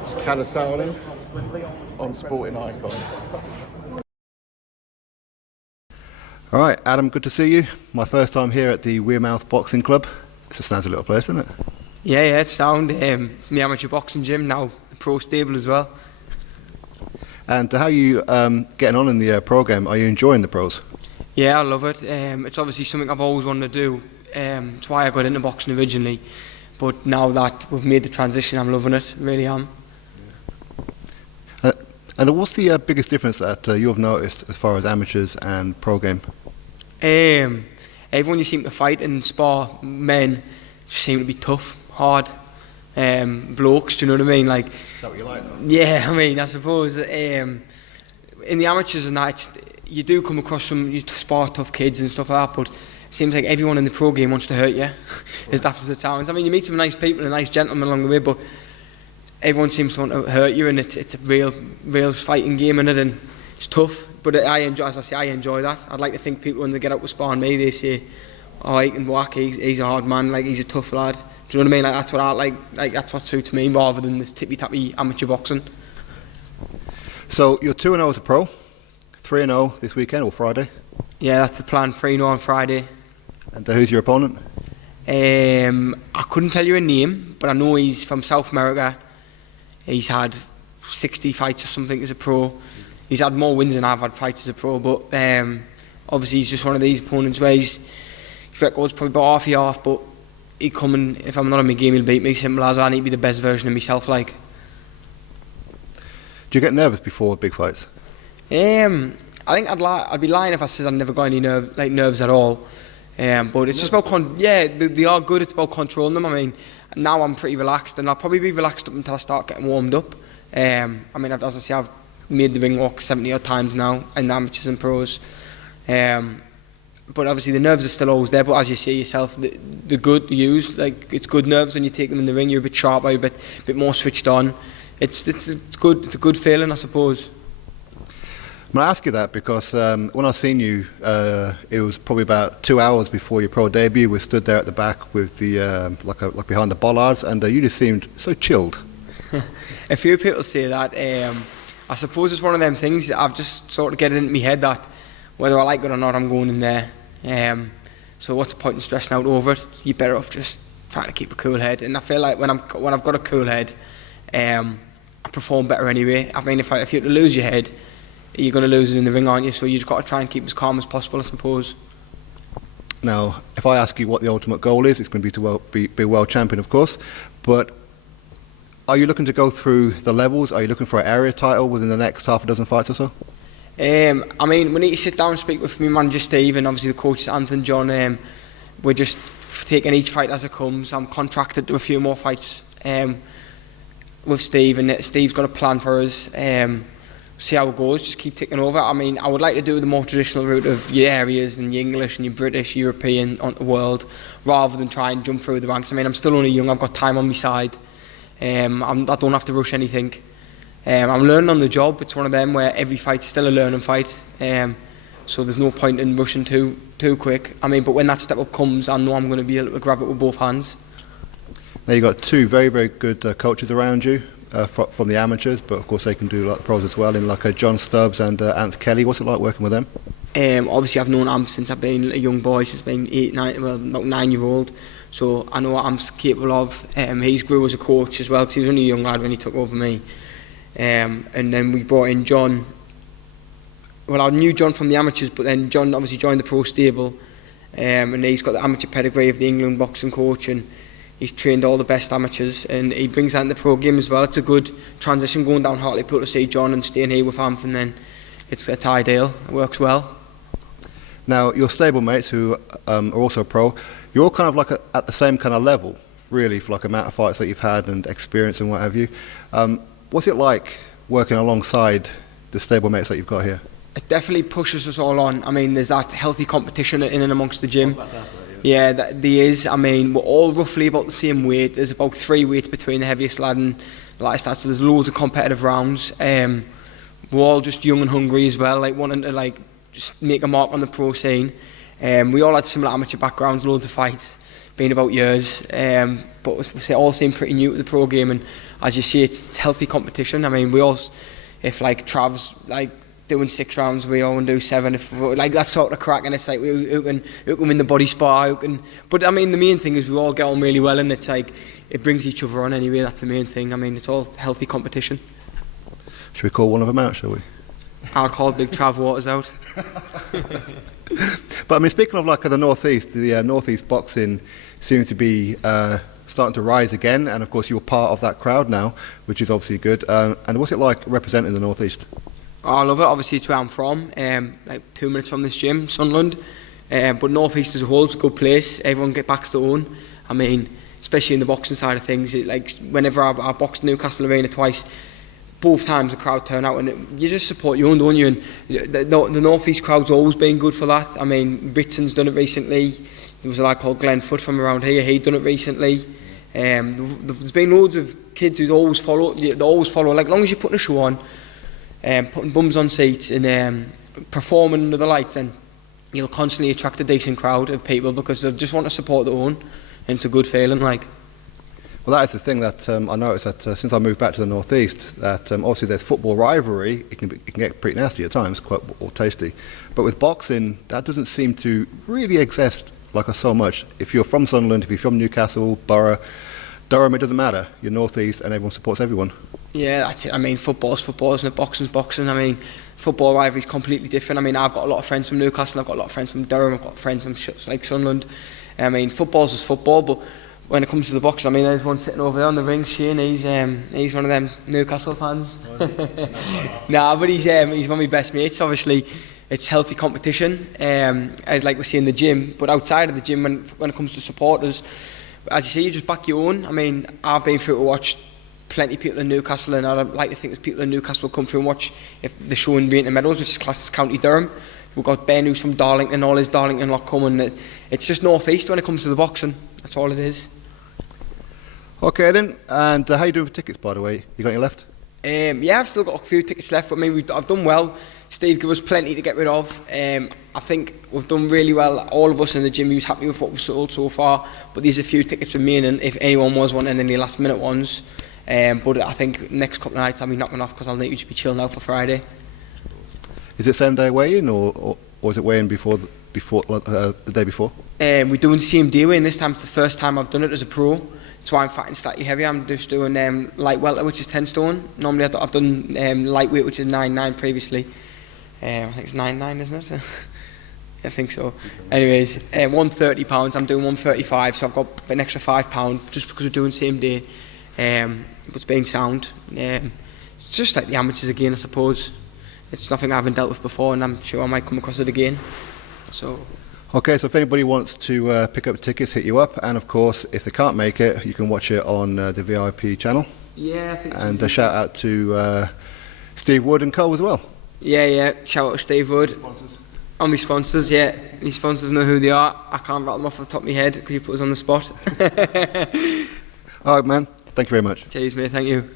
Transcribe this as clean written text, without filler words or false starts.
It's Cadasauling on Sporting Icons. Alright, Adam, good to see you. My first time here at the Wearmouth Boxing Club. It's a snazzy little place, isn't it? Yeah, it's sound. It's my amateur boxing gym, now a pro stable as well. And how are you getting on in the program? Are you enjoying the pros? Yeah, I love it. It's obviously something I've always wanted to do. It's why I got into boxing originally. But now that we've made the transition, I'm loving it, really am. And what's the biggest difference that you've noticed as far as amateurs and pro game? Everyone you seem to fight and spar, men, just seem to be tough, hard blokes, do you know what I mean? Like, Is that what you like though? Yeah, I mean, I suppose in the amateurs and that, you do come across some, you spar tough kids and stuff like that, but it seems like everyone in the pro game wants to hurt you, as daft as it sounds. I mean, you meet some nice people and nice gentlemen along the way, but everyone seems to want to hurt you, and it's a real fighting game in it, and it's tough. But I enjoy, as I say, I enjoy that. I'd like to think people, when they get out with sparring me, they say, "Oh, he can whack. He's a hard man. Like, he's a tough lad." Do you know what I mean? Like, that's what I like. Like, that's what suits me, rather than this tippy-tappy amateur boxing. So you're 2-0 as a pro, 3-0 this weekend or Friday. Yeah, that's the plan. 3-0 on Friday. And who's your opponent? I couldn't tell you a name, but I know he's from South America. He's had 60 fights or something as a pro. He's had more wins than I've had fights as a pro, but obviously he's just one of these opponents where his record's probably about half, but he'd come and, if I'm not on my game, he'll beat me. Simple as. I need to be the best version of myself, like. Do you get nervous before big fights? I think I'd be lying if I said I'd never got any nerves at all. But it's just about they are good. It's about controlling them. I mean, now I'm pretty relaxed, and I'll probably be relaxed up until I start getting warmed up. I mean, as I say, I've made the ring walk 70 odd times now in amateurs and pros. But obviously the nerves are still always there. But as you say yourself, the good use, like, it's good nerves when you take them in the ring. You're a bit sharper, you're a bit more switched on. It's good. It's a good feeling, I suppose. I'm going to ask you that because when I seen you, it was probably about 2 hours before your pro debut. We stood there at the back with the like behind the bollards, and you just seemed so chilled. A few people say that. I suppose it's one of them things that I've just sort of get it into my head that whether I like it or not, I'm going in there. So what's the point in stressing out over it? You're better off just trying to keep a cool head. And I feel like when I've got a cool head, I perform better anyway. I mean, if you're to lose your head, you're going to lose it in the ring, aren't you? So you just got to try and keep as calm as possible, I suppose. Now, if I ask you what the ultimate goal is, it's going to be to be world champion, of course. But are you looking to go through the levels? Are you looking for an area title within the next half a dozen fights or so? I mean, we need to sit down and speak with me manager Steve, and obviously the coaches Anthony, John. We're just taking each fight as it comes. I'm contracted to a few more fights with Steve, and Steve's got a plan for us. See how it goes, just keep ticking over. I mean, I would like to do the more traditional route of your areas and your English and your British, European, on the world, rather than try and jump through the ranks. I mean, I'm still only young, I've got time on my side. I don't have to rush anything. I'm learning on the job. It's one of them where every fight's still a learning fight. So there's no point in rushing too quick. I mean, but when that step up comes, I know I'm going to be able to grab it with both hands. Now you've got two very, very good coaches around you. From the amateurs, but of course they can do like the pros as well, in like John Stubbs and Anth Kelly. What's it like working with them? Obviously I've known Amp since I've been a young boy, since being 9-year-old, so I know what Amp's capable of. He's grew as a coach as well, because he was only a young lad when he took over me. And then we brought in John. Well, I knew John from the amateurs, but then John obviously joined the pro stable, and he's got the amateur pedigree of the England boxing coach, and he's trained all the best amateurs, and he brings that in the pro game as well. It's a good transition going down Hartlepool to see John and staying here with Amph, and then it's ideal. It works well. Now, your stablemates who are also pro, you're kind of like at the same kind of level, really, for like amount of fights that you've had and experience and what have you. What's it like working alongside the stablemates that you've got here? It definitely pushes us all on. I mean, there's that healthy competition in and amongst the gym. Yeah, there is. I mean, we're all roughly about the same weight. There's about 3 weights between the heaviest lad and the lightest lad, so there's loads of competitive rounds. We're all just young and hungry as well, like wanting to just make a mark on the pro scene. We all had similar amateur backgrounds, loads of fights, been about years, but we all seem pretty new to the pro game, and as you see, it's healthy competition. I mean, we all, if like Trav's like doing 6 rounds, we all want to do 7. If like that sort of crack, and it's like who can win the body spar, who can. But I mean, the main thing is we all get on really well, and it's like it brings each other on anyway. That's the main thing. I mean, it's all healthy competition. Should we call one of them out, shall we? I'll call Big Trav Waters out. But I mean, speaking of like the Northeast, the Northeast boxing seems to be starting to rise again, and of course you're part of that crowd now, which is obviously good. And what's it like representing the Northeast? Oh, I love it. Obviously, it's where I'm from. Like 2 minutes from this gym, Sunderland. But Northeast as a whole is a good place. Everyone get back to own. I mean, especially in the boxing side of things. Like whenever I boxed Newcastle Arena twice, both times the crowd turn out, and you just support your own, don't you? And the Northeast crowd's always been good for that. I mean, Britson's done it recently. There was a lad called Glenn Foot from around here. He'd done it recently. There's been loads of kids who always follow. They always follow. Like, as long as you're putting a show on, putting bums on seats, and performing under the lights, and you'll constantly attract a decent crowd of people because they just want to support their own, and it's a good feeling. Like. Well, that is the thing that I noticed that since I moved back to the Northeast, that obviously there's football rivalry. It can get pretty nasty at times, quite or tasty. But with boxing, that doesn't seem to really exist like so much. If you're from Sunderland, if you're from Newcastle, Borough, Durham, it doesn't matter. You're Northeast, and everyone supports everyone. Yeah, that's it. I mean, football's football, isn't it? Boxing's boxing. I mean, football rivalry is completely different. I mean, I've got a lot of friends from Newcastle. I've got a lot of friends from Durham. I've got friends from like Sunderland. I mean, football's just football, but when it comes to the boxing, I mean, there's one sitting over there on the ring, Shane. He's one of them Newcastle fans. Nah, but he's one of my best mates. Obviously, it's healthy competition, as like we see in the gym. But outside of the gym, when it comes to supporters, as you say, you just back your own. I mean, I've been through to watch plenty of people in Newcastle, and I'd like to think there's people in Newcastle will come through and watch if they're showing Rainton Meadows, which is classed as County Durham. We've got Ben, who's from Darlington, all his Darlington lot coming. It's just North East when it comes to the boxing. That's all it is. Okay then, and how you doing for tickets, by the way? You got any left? Yeah, I've still got a few tickets left. I mean, I've done well. Steve gave us plenty to get rid of. I think we've done really well. All of us in the gym, he was happy with what we've sold so far. But there's a few tickets remaining if anyone was wanting any last minute ones. But I think next couple of nights I'll be knocking off because I'll need to be chilling out for Friday. Is it same day weigh-in or is it weigh-in before the day before? We're doing the same day weigh-in. This time it's the first time I've done it as a pro. That's why I'm fighting slightly heavy. I'm just doing light welter, which is 10 stone. Normally I've done lightweight, which is 9.9 previously. I think it's 9.9, isn't it? I think so. Anyways, £130. I'm doing 135, so I've got an extra £5 just because we're doing same day. But it's being sound. It's just like the amateurs again, I suppose. It's nothing I haven't dealt with before, and I'm sure I might come across it again. So. Okay, so if anybody wants to pick up tickets, hit you up, and of course, if they can't make it, you can watch it on the VIP channel. Yeah, I think so. And a shout out to Steve Wood and Co as well. Yeah, shout out to Steve Wood. On my sponsors, yeah. My sponsors know who they are. I can't rattle them off the top of my head because you put us on the spot. Alright, man. Thank you very much. Cheers, mate. Thank you.